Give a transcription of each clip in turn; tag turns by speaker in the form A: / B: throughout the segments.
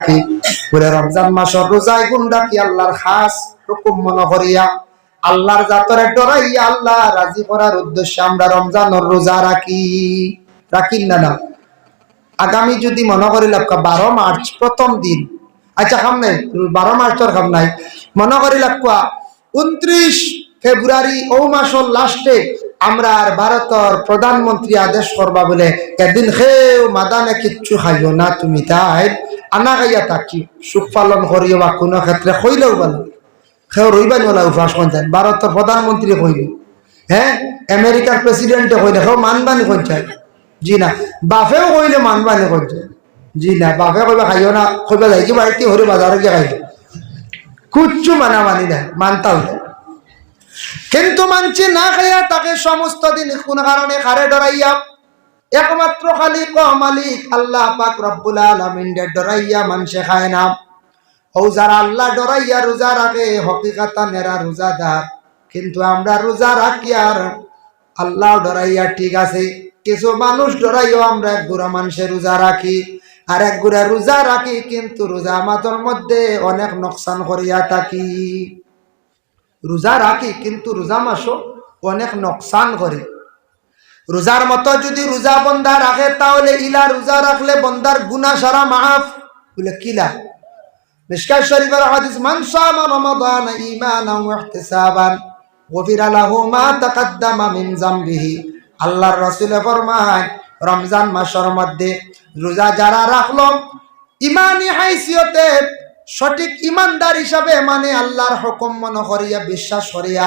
A: রাখি রমজান মাসের আল্লাহর হুকুম মনে করিয়া? আল্লাহর জাতরে ডরাইয়া আল্লাহ রাজি করার উদ্দেশ্যে আমরা রমজানের রোজা রাখি। রাখিন না না? আগামী যদি মনে করি লক্ষ্য বারো মার্চ প্রথম দিন। আচ্ছা খাম নাই, বারো মার্চের খাম নাই। মনে করি লক্ষ্য উনত্রিশ ফেব্রুয়ারি ও মাসের লাস্টে আমরা আর ভারতের প্রধানমন্ত্রী আদেশ করবা বলে, এদিন খেও, মাদানে কিচ্ছু খাইও না তুমি, তাই? আনা থাকি, সুখ পালন করিও বা কোনো ক্ষেত্রে হইলেও ভালো খেও রইবানি ওলা উপাস করেন ভারতের প্রধানমন্ত্রী কইল। হ্যাঁ আমেরিকার প্রেসিডেন্টে কইলে খেও মানবানি কইছেন জি না, বাপেও কইলে মানবানি কইছে জি না, বাপে কইবা খাইও না, কইবা যাই কি বাড়িতে হরে বাজারে গিয়ে খাইও কুচ্ছু মানা মানি না মানতাও না কিন্তু মানছি না খাইয়া তাকে সমস্ত দিন কোন কারণে খারে ডরাইয়া একমাত্র খালি ক মালিক আল্লাহ পাক রব্বুল আলামিন ডরাইয়া মানুষে খায় না। ও যারা আল্লাহ ডরাইয়া রোজা রাখে হকিকাতা মেরা রোজাদার। কিন্তু আমরা রোজা রাখি আর আল্লাহ ডরাইয়া ঠিক আছে। কিছু মানুষ ডরাইও আমরা এক গুড়া মানুষের রোজা রাখি। আর এক গুড়া রোজা রাখি কিন্তু রোজা আমাদের মধ্যে অনেক নকশান করিয়া থাকি। রোজা রাখি কিন্তু রোজা মাসও অনেক নকশান করে। রোজার মতো যদি রোজা বন্ধা রাখে, তাহলে ইলা রোজা রাখলে বন্দার গুনা সারা মাফ। বলে কিলা মিশকাত শরীফের হাদিস, মান সামা রমাদান ঈমানান ওয়া ইহতিসাবান, গফিরা লাহু মা তাকাদ্দামা মিন যামবিহি আল্লাহর রাসূলে ফরমায়, রমজান মাসের মধ্যে রোজা যারা রাখল, ইমানি হাইসিয়তে সঠিক ইমানদার হিসাবে মানে আল্লাহর হুকুম মনে করিয়া, বিশ্বাস করিয়া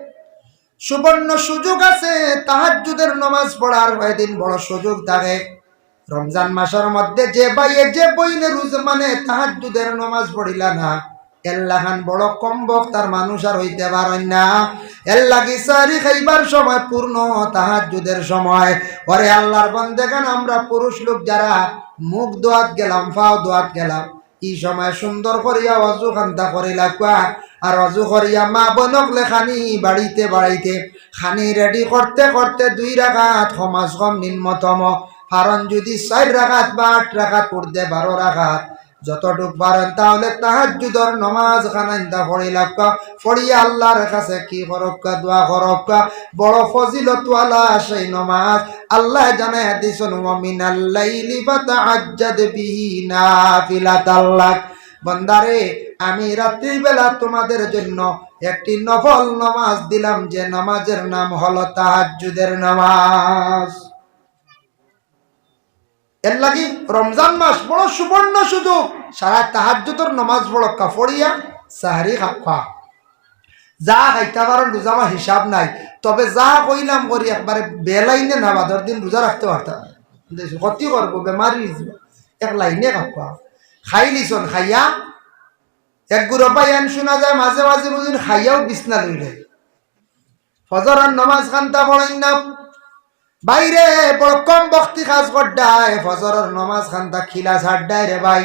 A: সুবর্ণ সুযোগ আছে, তাহাজ্জুদের নমাজ পড়ার এদিন বড় সুযোগ থাকে। রমজান মাসের মধ্যে যে বাইয়ে যে বইনে রুজ মানে তাহাজ্জুদের নমাজ পড়িলা না। এল্লাহান বড় কম বক্তার মানুষ আর হইতে পারেন না। এল্লাগি সারি খাইবার সময়, পূর্ণ তাহাজ্জুদের সময়। পরে আল্লাহর বন্দেগান, আমরা পুরুষ লোক যারা মুখ দোয়াত গেলাম ফাও দোয়াত গেলাম। এই সময় সুন্দর করিয়া অজু খান্তা করে লাগুয়া আর অজু করিয়া মা বনক লেখানি বাড়িতে বাড়িতে খানি রেডি করতে করতে দুই রাখাত সমাজ কম নিম্নতম। কারণ যদি চার রাখাত বা আট রাখাত পড়তে বারো রাখাত যতটুক পারেন তাহলে তাহাজ্জুদর নমাজ খানাইন্দা ফড়িলাক্কা ফড়িয়া আল্লাহর কাছে কি করক্কা দোয়া করক্কা বড় ফজিলতওয়ালা সেই নমাজ। আল্লাহ জানে দিছন মিনাল লাইলি ফাতাআজ্জাদ বিহি নাফিলাতাল্লাক বন্দারে, আমি রাত্রির বেলা তোমাদের জন্য একটি নফল নমাজ দিলাম। যে নামাজের নাম হলো তাহাজ্জুদের নামাজ। এর লাগি রমজান মাস বড় সুবর্ণ সুযোগ। সারা তাহাজ্জুদর নমাজ পড়ো কাফড়িয়া, সাহারি খাফা যা খাইতে পারেন রোজা হিসাব নাই। তবে যা কইলাম করি একবারে বেলাইনে না বাদর দিন রোজা রাখতে পারতাম ক্ষতি করব বেমারি এক লাইনে খাফা খাই লিছন খাইয়া। এক গুড়ো পাইয়ান শোনা যায় মাঝে মাঝে বুঝুন খাইয়াও বিছনা লইলে ফজরের নমাজ খান্তা পড়েন না বাইরে বড় কম বক্তি কাজ করডায় ফজরের নমাজ খান্তা খিলা ছাড়ডায় রে ভাই।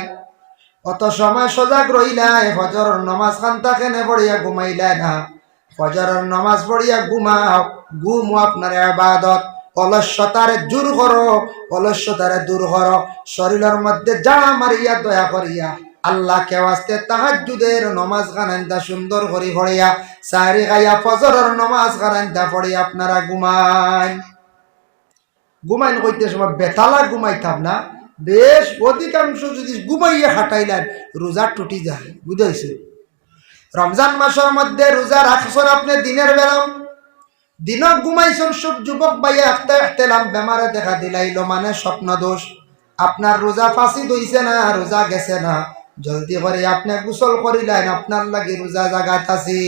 A: অত সময় সজাগ রইলাই ফজরের নমাজ খান্তা কেনে পড়িয়া ঘুমাইলা না। ফজরের নমাজ পড়িয়া ঘুমাও, ঘুম আপনার আবাদত। অলস্যতারে দূর করো, অলস্যতারে দূর করো। শরীরের মধ্যে যা মারিয়া দয়া করিয়া আল্লাহ কে আসতে তাহাজুদের নমাজ খানাইন্দা সুন্দর করি পড়িয়া সারি খাইয়া ফজরের নমাজ খানাইন্দা পড়িয়া আপনারা ঘুমায়। ঘুমাইন কইতে সময় বেতালা ঘুমাইতাম না। বেশ, অধিকাংশ যদি ঘুমাইয়া হাঁটাইলেন, রোজা টুটি যায়, বুঝাইছে? রমজান মাসের মধ্যে রোজা রাখছেন আপনি দিনের বেলা দিনক ঘুমাইছেন, সব যুবক ভাইয়া একটা একতেলাম বেমারে দেখা দিলাইলো মানে স্বপ্ন দোষ। আপনার রোজা ফাঁসি দইছে না, রোজা গেছে না। জলদি করে আপনি গোসল করিলেন, আপনার লাগি রোজা জাগাত আছি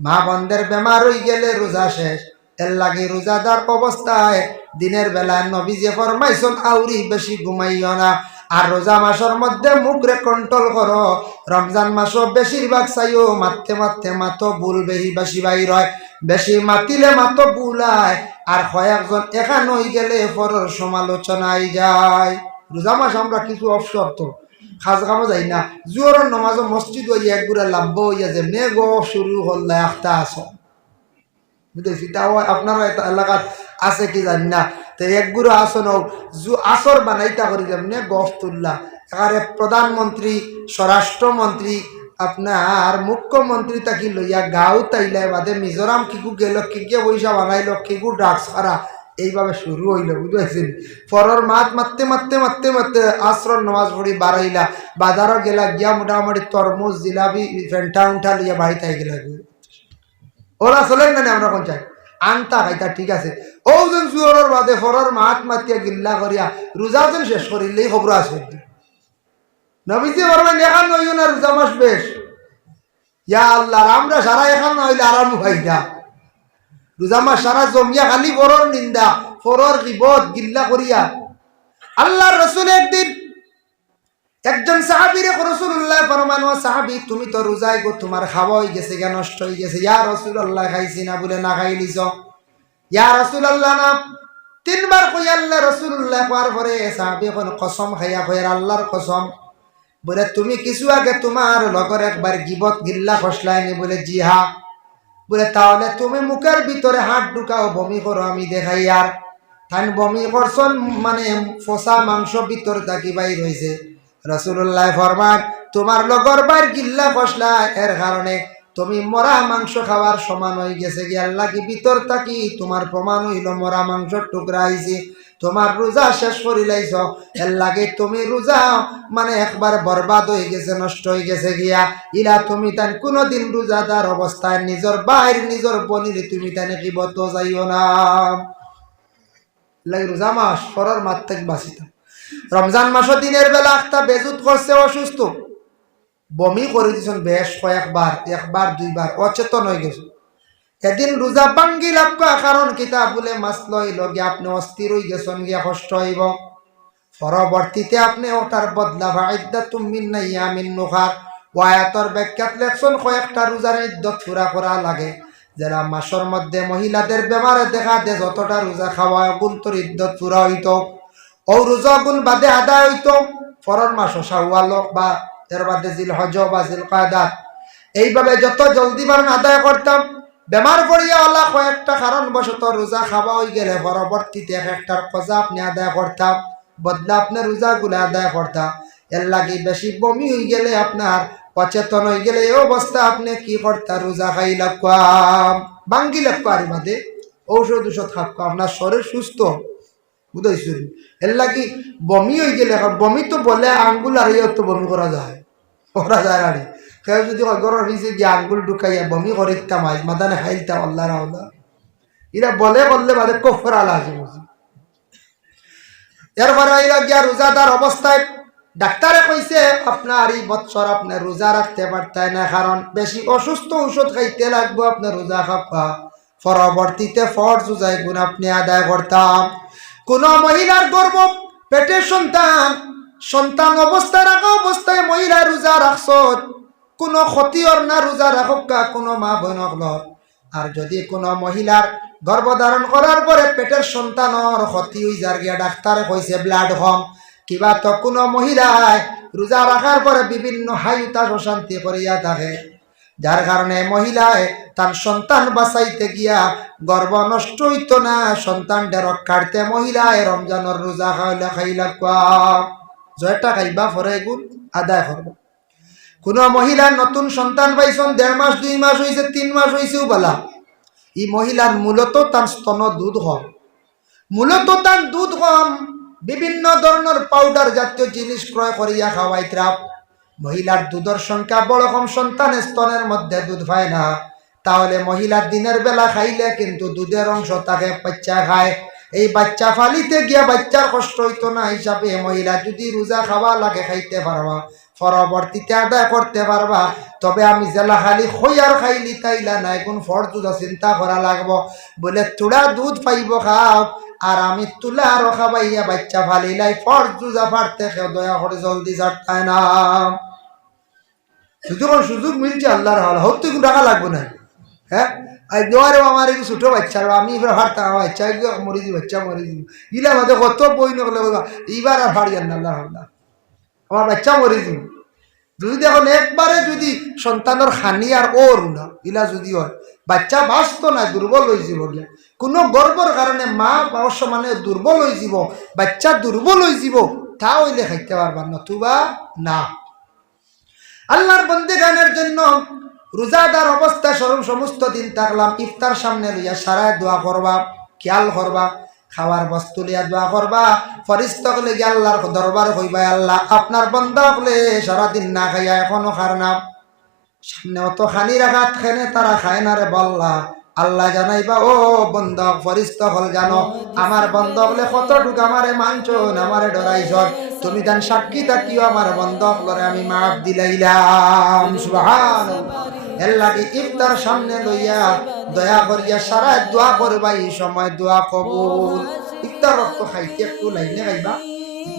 A: মা বন্ধের বেমার হয়ে গেলে রোজা শেষ। এর লাগে রোজাদার অবস্থায় দিনের বেলায় নবী যে ফরমাইছন, আউরি বেশি ঘুমাইও না। আর রোজা মাসের মধ্যে মুখরে কন্ট্রোল করো। রমজান মাসও বেশিরভাগ চাইও, মারতে মারতে মাতো ভুল বেশি বেশি বাইর হয় বেশি মাতিলে মাতো বুলায় আর কয়েকজন এখান হয়ে গেলে পরের সমালোচনায় যায়। রোজা মাস আমরা কিছু তো খাজ কামো যাই না। জোরের নমাজ মসজিদ এক গুড়া লাম্ব হইয়া যেমনে গো শুরু হল একটা আস বুঝেছি তাও আপনারা এলাকাত আছে কি জানি না। তো এক গুড়া আসন আসর বানাইতা করি যেমনে গফ তুল্লা এখানে প্রধানমন্ত্রী, স্বরাষ্ট্রমন্ত্রী, আপনার মুখ্যমন্ত্রী তাকি লইয়া গাঁও তাইলে বাদে মিজোরাম কিকু গেল কি কিকে পয়সা বানাইল, কিকু ড্রাগস করা। এইভাবে শুরু হইল, বুঝেছেন? পরর মাত মারতে মারতে মারতে মারতে আশ্রম নামাজ পড়ি বাড়াইলা। বাজারও গেলা, গিয়া মোটামুটি তরমুজ, জিলাপি, ফেন্টা উঠা লইয়া বাড়িতে গেলা। ওরা চলেন না আমরা কোন চাই আনতা খাইতা ঠিক আছে। ও যেন বাদে ফরর মাত মাতিয়া গিল্লা করিয়া রোজা শেষ করিলেই খবর আসবে নবীজি বলবেন, এখন নইও না রোজা মাস বেশ ইয়া আল্লাহ আমরা সারা এখন নইলে আরাম ভাইটা রোজা মাস সারা জমিয়া খালি ফরর নিন্দা ফরর বিপদ গিল্লা করিয়া। আল্লাহ রসুল একদিন একজন সাহাবিরে রসুল্লাহ ফরমান, সাহাবি, তুমি তো রোজাই গো, তোমার খাওয়া হয়ে গেছে গা, নষ্ট হয়ে গেছে। ইয়া রসুল্লাহ খাইছি না বলে না খাই লিছ ইয়া রসুল্লাহ না? তিনবার কই, আল্লাহ রসুল্লাহ কোয়ার পরে সাহাবি এখন কসম খাইয়া কয়ার আল্লাহর কসম। বলে, তুমি কিছু আগে তোমার লগর একবার গিবত, গিল্লা খসলাইনি বলে, জি হা। বলে, তাহলে তুমি মুখের ভিতরে হাত ঢুকাও, বমি করো আমি দেখাই আর। তাই বমি করছন মানে ফসা মাংস ভিতর থাকি বাইর হয়েছে রসুল্লাহ ফরমান, তোমার লগর বাইর গিল্লা ফসলা এর কারণে তুমি মরা মাংস খাওয়ার সমান হয়ে গেছে কি আল্লাহ কি ভিতর থাকি? তোমার প্রমাণ হইল, মরা মাংস টুকরা হয়েছে তোমার রোজা শেষ করি লাইছ, এর লাগে তুমি রোজা মানে একবার বরবাদ হয়ে গেছে, নষ্ট হয়ে গেছে গিয়া। ইলা তুমি তান কোনোদিন রোজাদার অবস্থায়, নিজর বাইর নিজর বনির তুমি তানে কি বত যাইও না। লাগে রোজা মাস ফরর মাত থেকে বাঁচিতাম। রমজান মাসও দিনের বেলা একটা বেজুত করছে অসুস্থ। বমি করে দিছেন বেশ কয়েকবার একবার দুইবার অচেতন হয়ে গেছে। এদিন রোজা ভাঙ্গি লাভ কারণ কিতাব বলে মাছ লই লগে আপনি অস্থির হয়ে গেছেন গিয়া কষ্ট হইব পরবর্তীতে আপনি ওটার বদলা ভাইদা তুমি নাইয়া মিন নুখার ওয়ায়াতর ব্যাখ্যাত লেখছেন কয়েকটা রোজার ইদ্যত পুরা করা লাগে। যারা মাসের মধ্যে মহিলাদের বেমারে দেখা দে, যতটা রোজা খাওয়া গুন্তর ইদ্যত পুরা হইত ও রোজা গুণ বাদে আদায় হইত। ফরর মাস শাওয়াল বা এর বাদে জিল হজ বা জিল কায়দাত এইভাবে যত জলদি পারেন আদায় করতাম। বেমার পড়িয়া ওলা কয়েকটা কারণ বশত রোজা খাওয়া হয়ে গেলে পরবর্তীতে এক একটার কজা আপনি আদায় করতাম, বদলা আপনার রোজা গুলো আদায় করতাম। এর লাগে বেশি বমি হয়ে গেলে আপনার অচেতন হয়ে গেলে এই অবস্থা আপনি কি করতা রোজা খাই লাগাম বাঙ্গি লাগার বাদে ঔষধ ঔষধ খাব আপনার শরীর সুস্থ। এর লাগি বমি হয়ে গেলে এখন, বমি তো বলে আঙ্গুল আর তো বমি করা যায়। করা যায় যদি নিচে গিয়ে আঙ্গুল ঢুকাইয়া বমি করিতাম আজ মাদানে খাইতাম আল্লাহ রাউলা এরা বলে, বললে বাদে কফরা লাগে বুঝি। এরপরে এরা গিয়া রোজাদার অবস্থায়, ডাক্তারে কইছে, আপনার এই বৎসর আপনি রোজা রাখতে না, কারণ বেশি অসুস্থ খাইতে লাগবো আপনার রোজা খাবা পরবর্তীতে ফরজ রোজায় গুণ আপনি আদায় করতাম। কোন মহিলার গর্ব পেটের সন্তান সন্তান অবস্থায় রাখা, অবস্থায় মহিলা রোজা রাখছ। কোনো ক্ষতির না, রোজা রাখক কোনো মা বোনক আর যদি কোনো মহিলার গর্ভধারণ করার পরে পেটের সন্তানর ক্ষতি হয়ে যার গিয়া ডাক্তারে কইছে ব্লাড হম। কিবা তো কোনো মহিলায় রোজা রাখার পরে বিভিন্ন হাইতা অশান্তি করিয়া থাকে। যার কারণে মহিলায় তার সন্তান বাঁচাইতে গিয়া গর্ব নষ্ট হইতো না। সন্তান ডেরক কাটতে মহিলায় রমজানের রোজা খাইলে খাইলা জয়টা খাইবা, ফরে গুণ আদায় করব। কোনো মহিলা নতুন সন্তান পাইছন, দেড় মাস, দুই মাস হয়েছে তিন মাস হয়েছেও বলা এই মহিলার মূলত তার স্তন দুধ হম মূলত তার দুধ কম বিভিন্ন ধরনের পাউডার জাতীয় জিনিস ক্রয় করিয়া খাওয়াই ত্রাপ মহিলার দুধের সংখ্যা বড় কম, সন্তান স্তনের মধ্যে দুধ পায় না। তাহলে মহিলার দিনের বেলা খাইলে কিন্তু দুধের অংশ তাকে বাচ্চা খায়। এই বাচ্চা ফালিতে গিয়া বাচ্চার কষ্ট হইতো না হিসাবে মহিলা যদি রোজা খাওয়া লাগে খাইতে পারবা, পরবর্তীতে আদায় করতে পারবা। তবে আমি জেলা খালি খৈয়ার খাইলি তাইলা নাই, কোন ফর দুধা চিন্তা করা লাগবো? বলে তুড়া দুধ পাইব খাও, আর আমি তুলা আর খাবাইয়া বাচ্চা ফালিলাই ফর দুজা খেয়ে দয়া করে জলদি ছাড়তায় না। সুযোগ সুযোগ মিলছে, আল্লাহর হল হতে টাকা লাগবে না। হ্যাঁ? আর দেওয়ারে আমার এই ছোট বাচ্চা আমি এবার হারতাম আমার বাচ্চা মরে দিব বাচ্চা মরে দিব ইলা মাঝে কত বই নকলে এইবার আর হারি না আল্লাহ আল্লাহ আমার বাচ্চা মরে দিব যদি দেখুন একবারে যদি সন্তানের খানি আর ওর না, ইলা যদি হয়, বাচ্চা বাঁচত না, দুর্বল হয়ে যাব কোনো গর্বর কারণে মা অবশ্য মানে দুর্বল হয়ে যাব, বাচ্চা দুর্বল হয়ে যাব, তা হইলে খাইতে পারবার নতুবা না। আল্লাহর বন্দে গানের জন্য রোজাদার অবস্থা স্বরূপ সমস্ত দিন থাকলাম। ইফতার সামনে লইয়া সারায় দোয়া করবা, খেয়াল করবা, খাওয়ার বস্তু লিয়া দোয়া করবা, ফরিস্তক লেগে আল্লাহর দরবার হইবা আল্লাহ। আপনার বন্ধ হলে সারাদিন না খাইয়া এখনও খার না। সামনে অত খানি রাখাত খেনে তারা খায় না রে বল্লা। আল্লাহ জানাইবা, ও বন্ধক ফরিস্ত হল জানো, আমার বন্ধক হলে কতটুক আমারে মানছন আমারে ডরাইছ। তুমি তান সাক্ষী থাকিও আমার বন্ধক লরে আমি মাফ দিলাইলাম। সুবহান এর লাগে ইফতার সামনে লইয়া দয়া করিয়া সারা দোয়া করবা, এই সময় দোয়া কবুল। ইফতার রক্ত খাইতে একটু লাইনে খাইবা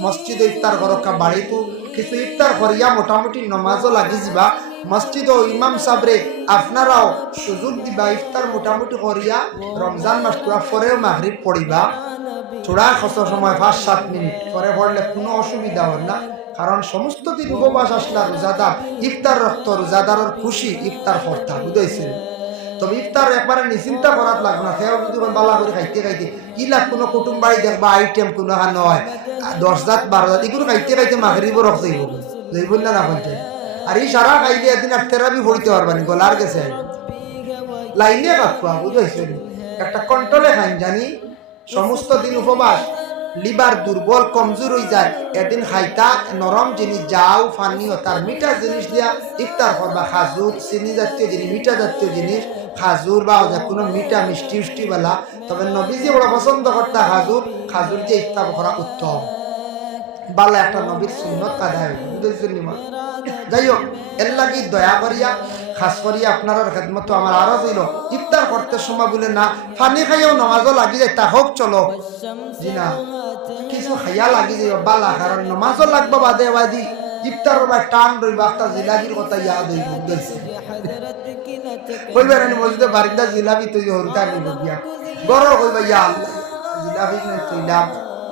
A: মসজিদ ইফতার করকা বাড়িতো কিছু ইফতার করিয়া মোটামুটি নমাজও লাগি যাবা মসজিদ ও ইমাম সাবরে আপনারাও সুযোগ দিবা, ইফতার মোটামুটি করিয়া রমজান মাস তোরা পরেও মাগরিব পড়িবা। থোড়া কত সময় পাঁচ, সাত মিনিট পরে পড়লে কোনো অসুবিধা হয় না। কারণ সমস্ত দিন উপবাস আসলা, রোজাদার ইফতার রক্ত, রোজাদারের খুশি ইফতার কর্তা বুঝাইছিল তবে ইফতার একবারে নিশ্চিন্তা করার লাগবে না। সেও যদি বালা করে খাইতে খাইতে, ইলা কোনো কুটুম বাড়ি দেখবা আইটেম কোনো হান হয় দশ জাত, বারো জাত, এগুলো খাইতে খাইতে মাগরিব রক যাইব যাইব না না আর এই সারা খাইলে একদিন আর তেরাবি ভরিতে পারবানি গলার গেছে লাইনে কাকুয়া বুঝাইছে একটা কন্ট্রোলে খাইন, জানি? সমস্ত দিন উপবাস, লিভার দুর্বল, কমজোর হয়ে যায়। এদিন খাইতা, নরম জিনিস যাও পানীয় তার মিঠা জিনিস দিয়া ইফতার করবা, খাজুর, চিনি জাতীয় জিনিস, মিঠা জাতীয় জিনিস, খাজুর বা কোনো মিঠা, মিষ্টি উষ্টি বেলা। তবে নবীজি বড় পছন্দ করতা খাজুর। খাজুর যে ইফতার করা উত্তম। বালা একটা নবীর সুন্নত মা? যাই হোক এর লাগি দয়া করিয়া, খাস করিয়া আপনার খেদমত আমার আরও দিল ইফতার করতে সময় বলে না পানি খাইয়াও নমাজও লাগি যায়, তা হোক, চলো। কিছু খাইয়া লাগি যাই বালা, কারণ নমাজও লাগবো বাদে বাদি। ইফতার বা টান রইবা একটা জিলাপির কথা ইয়াদ হইব বুঝেছে কইবার মসজিদে বারিন্দা জিলাপি তৈরি হরতা নিব গিয়া গর কইবা, ইয়া আল্লাহ, জিলাপি তৈলাম।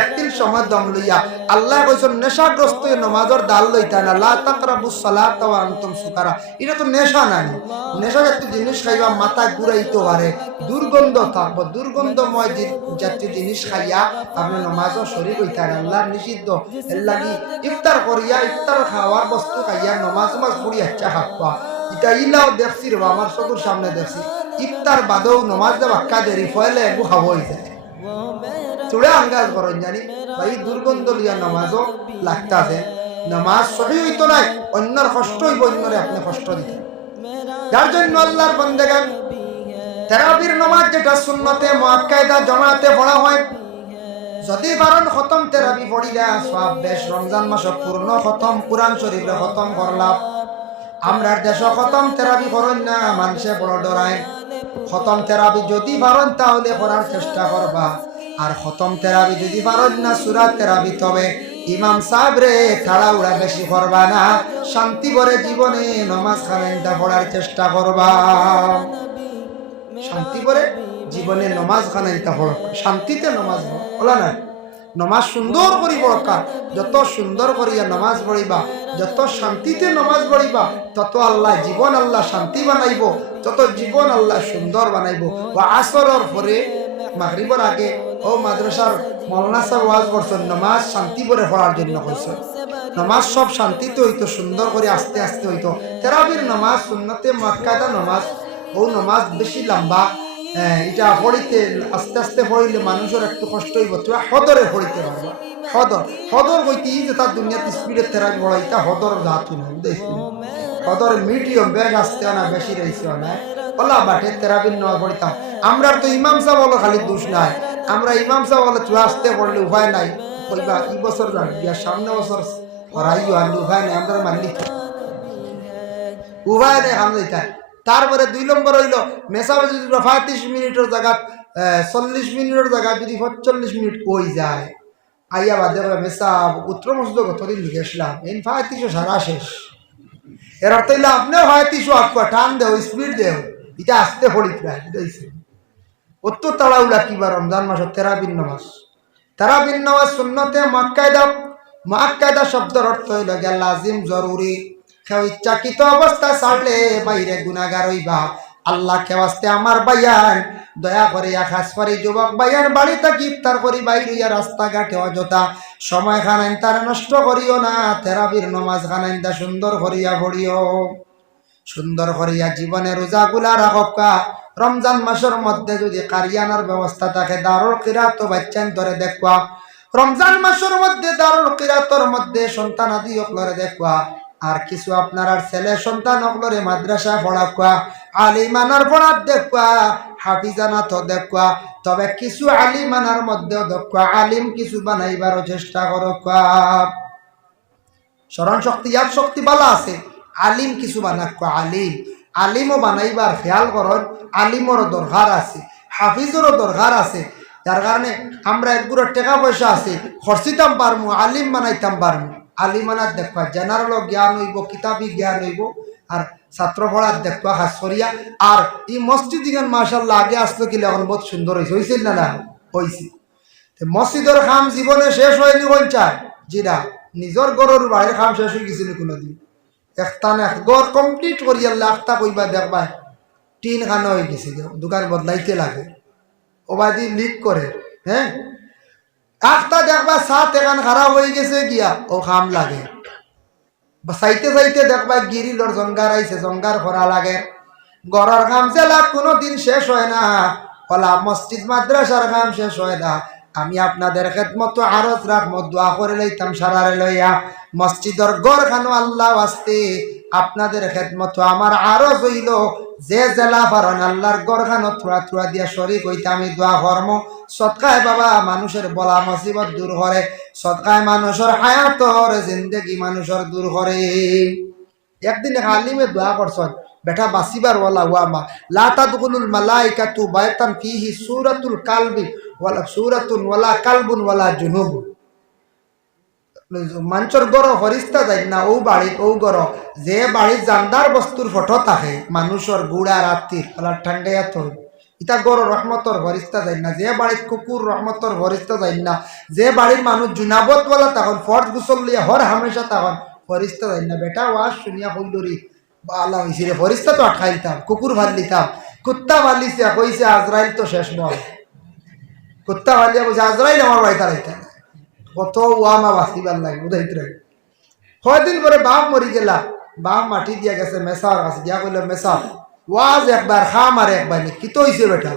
A: একদিন সময় দম লইয়া আল্লাহ কইছেন, নেশাগ্রস্ত নমাজর দাল লইতা না, লা তাকরাবু সালাত ওয়া আনতুম সুকারা। এটা তো নেশা নাই। নেশা জাতীয় জিনিস খাইবা মাথা ঘুরাইতে পারে। দুর্গন্ধ থাকব দুর্গন্ধময় জাতীয় জিনিস খাইয়া আপনি নমাজও শরীর হইতা আল্লাহ নিষিদ্ধ। লাগি ইফতার করিয়া, ইফতার খাওয়ার বস্তু খাইয়া নমাজ মাজ পড়ি আচ্ছা খাপ্পা এটা ইলাও দেখছি রে আমার চকুর সামনে দেখছি। ইফতার বাদেও নমাজ দে বাক্কা দেরি ফলে একু খাব হয়ে যায় করেন, জানি। ভাই, দুর্গন্ধ লিয়া সহি নাই, অন্যর কষ্ট হইব, অন্যরে আপনি কষ্ট দিতে। যার জন্য আল্লাহর তেরাবির যেটা জমাতে হয়। যদি পারেন খতম, তেরাবি পড়িলা সব বেশ। রমজান মাস পূর্ণ খতম, কোরআন শরীফে খতম করলাম। আমরার দেশ খতম, তেরাবি করেন না, মানুষে বড় ডরায়। খতম, তেরাবি যদি পারেন তাহলে করার চেষ্টা করবা। আর খতম তেরাবি যদি পারেন না সুরা তেরাবি তবে ইমাম সাহেব রে ঠাড়া উড়া বেশি করবা না। শান্তি করে জীবনে নমাজ খানেনটা পড়ার চেষ্টা করবা। শান্তি করে জীবনে নমাজ খানাইতা পড়ক শান্তিতে নমাজ পড়ো। বলা না নমাজ সুন্দর করি পড়কা যত সুন্দর করিয়া নমাজ পড়িবা, যত শান্তিতে নমাজ পড়িবা, তত আল্লাহ জীবন আল্লাহ শান্তি বানাইব। তত জীবন আল্লাহ সুন্দর বানাইব। বা আসরের পরে মাগরিবর আগে ও মাদ্রাসার মৌলানা সাহেব ওয়াজ করছেন, নামাজ শান্তি করে পড়ার জন্য কইছেন নামাজ সব শান্তিতে হইতো, সুন্দর করে আস্তে আস্তে হইতো। তেরাবির নামাজ, সুন্নতে মক্কাদা নামাজ ও নামাজ বেশি লম্বা। এটা পড়িতে আস্তে আস্তে পড়িলে মানুষের একটু কষ্ট হইব তুই হদরে পড়িতে পারবা হদর হদর কইতে ই যে তার দুনিয়াতে স্পিডের বড়, এটা হদর বুঝাইছি হদর মিডিয়াম বেশ আসতে না বেশি রয়েছে না। ওলা বাটে তেরাবিন নেওয়া পড়িতাম। আমরা তো ইমাম সাহেব বলো খালি দোষ নাই। আমরা ইমাম সাহেব বলে আসতে পড়লে উপায় নাই। কইবা এই বছর বিয়ার সামনে বছর হরাইও আর উপায় নাই আমরা মানলি। উভয় নেই যাইতাই তারপরে দুই নম্বর হইল মেসাবে যদি পঁয়ত্রিশ মিনিটের জায়গা চল্লিশ মিনিটের জায়গা যদি পঁয়তাল্লিশ মিনিট কই যায় আইয়া বাদে কয়, মেসা উত্তর মসজিদ কতদিন লিখে আসলাম? এই পঁয়ত্রিশও সারা শেষ। এর অর্থ হইলে আপনিও পঁয়ত্রিশও আটকা টান দেও স্পিড দেও এটা আসতে পড়ি প্রায় উত্তর তাড়াউলা কিবা রমজান মাসের তেরাবিন নামাজ। তেরাবিন নামাজ শূন্যতে মাক্কায়দা মাক্কায়দা শব্দের অর্থ হইল গিয়া লাজিম, জরুরি। কেউ ইচ্ছাকৃত অবস্থায় ছাড়লে বাইরে গুনাগার হইবা। আল্লাহ কেওয়াস্তে আমার বাইয়ান দয়া করে খাস করে যুবক বাইয়ান বাড়ি থাকি ইফতার করি, বাইর হইয়া রাস্তাঘাটে অযথা সময় খানাইন তার নষ্ট করিও না, তেরাবির নমাজ খানাইন তা সুন্দর করিয়া ভরিও সুন্দর করিয়া জীবনে রোজাগুলা রাখকা রমজান মাসের মধ্যে যদি কারিয়ানার ব্যবস্থা থাকে, দারুল কিরাত বাচ্চান ধরে দেখবা রমজান মাসের মধ্যে, দারুল কিরাতর মধ্যে সন্তান আদি অকলরে দেখবা আর কিছু আপনার আর ছেলে সন্তান অকলরে মাদ্রাসা পড়াকুয়া। আলিমানার পড়ার দেখবা হাফিজানা তো দেখবা তবে কিছু আলিমানার মধ্যেও দেখবা আলিম কিছু বানাইবারও চেষ্টা করবা স্মরণ শক্তি ইয়াদ শক্তি বালা আছে। আলিম কিছু বানাক আলিম। আলিমও বানাইবার খেয়াল করন আলিমরও দরকার আছে হাফিজেরও দরকার আছে, যার কারণে আমরা একগুলো টাকা পয়সা আছে, খরচিতাম পারমু, আলিম বানাইতাম পারমু। আলিম বানার দেখবা, জেনারেলও জ্ঞান হইব, কিতাবি জ্ঞান হইব, আর ছাত্র পড়ার দেখবা হাসরিয়া। আর এই মসজিদ ইগান মাসাল্লাহ আগে আসলো কিলে এখন বহুত সুন্দর হয়েছে হয়েছিল না না? হয়েছে মসজিদের কাম জীবনে শেষ হয়নি কঞ্চায় জিরা, নিজর গরুর বাহির কাম শেষ হয়ে গেছিল কোনোদিন। একটান এক গড় কমপ্লিট করি, আল্লাহ একটা কইবা দেখবা টিন খানো হয়ে গেছে দোকান বদলাইতে লাগে। ওবাদি লিক করে হ্যাঁ? একটা দেখবা সাত এখান খারাপ হয়ে গেছে গিয়া, ও খাম লাগে। চাইতে চাইতে দেখবা গিরিলর জঙ্গার আইছে, জঙ্গার ভরা লাগে। গড়ার কাম জেলা কোনোদিন শেষ হয় না। হলা মসজিদ, মাদ্রাসার কাম শেষ হয় না। আমি আপনাদের খেদমত আরজ রাখমত দোয়া করে লইতাম সারারে লইয়া। মসজিদর গড় খানো আল্লাহ আসতে আপনাদের খেদমত আমার আরজ হইল। যে জেলা পারন আল্লাহর গড় খানো থুয়া থুয়া দিয়া শরিক হইতে আমি দোয়া কর্ম। সৎকায় বাবা মানুষের বলা মুসিবত দূর করে। সৎকায় মানুষের হায়াতর জিন্দেগি মানুষের দূর করে। একদিন আলিমে দোয়া করছেন, বেটা বাসিবার ওয়ালা হুয়া মা। লা তাদখুলুল মালাইকাতু বাইতান ফিহি সূরাতুল কালবি ওয়ালা সূরাতুন মাঞ্চর গড় হরিস্তা যায় না ও বাড়িত ও গড় যে বাড়িত জান্দার বস্তুর ফটো থাকে মানুষের গুড়া রাত্রির ওলা ঠান্ডাইয়া থই ইটা গড় রহমতর হরিস্তা যায় না যে বাড়িত কুকুর রহমতর হরিস্তা যায় না যে বাড়ির মানুষ জুনাবত বলা তখন ফর্জ গুসল লিয়া হর হামেশা তখন ফরিস্তা যায় না বেটা ওয়াজ শুনিয়া হইলরি বালা হইছে রে ফরিস্তা তো আটকাইতাম কুকুর ভালো লিতাম কুত্তা ভালিছে কইছে আজরাইল তো শেষ বল কুত্তা ভালিয়া বলছে আজরাইল আমার বাড়িতে রাইতা কত ওয়ামা বাঁচিবার লাগে বুঝাইতে লাগে কয়দিন পরে বাপ মরি গেলা বাপ মাটি দিয়া গেছে মেসার কাছে দিয়া কইল মেসা ওয়াজ একবার খাম আর একবার নি কিতো হইছে বেটা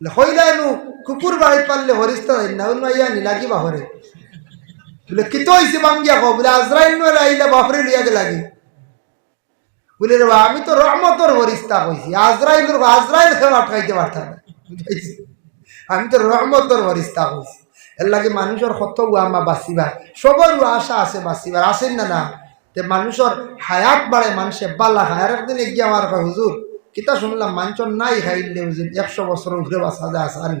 A: হইলাই নু কুকুর বাড়িত পারলে হরিস্তা না ইয়া নিলাগি বাহরে বলে কিতো হইছে বাঙ্গিয়া কো বলে আজরাইল নো আইলে বাপরে লিয়া গে লাগি বলে রে আমি তো রহমতর হরিস্তা কইছি আজরাইল আজরাইল খেয়ে আটকাইতে পারতাম বুঝাইছি আমি তো রহমতর হরিস্তা কইছি এর লাগে মানুষের কত আমা বাঁচিবার। সবার আশা আছে বাঁচিবার আসেন না না? তে মানুষের হায়াত বাড়ে মানুষে, বালা হায়ার একদিন এগিয়ে আমার কয়, হুজুর, কিতা শুনলাম মানুষের নাই খাইলে হুজুর, একশো বছর উপরে বাঁচা যায় আসান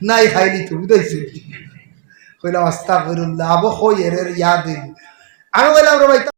A: নাই খাইলি তো বুঝাইছি কইলাম আস্তা করুল্লাহ আবো হই এর ইয়াদ আমি রে ভাই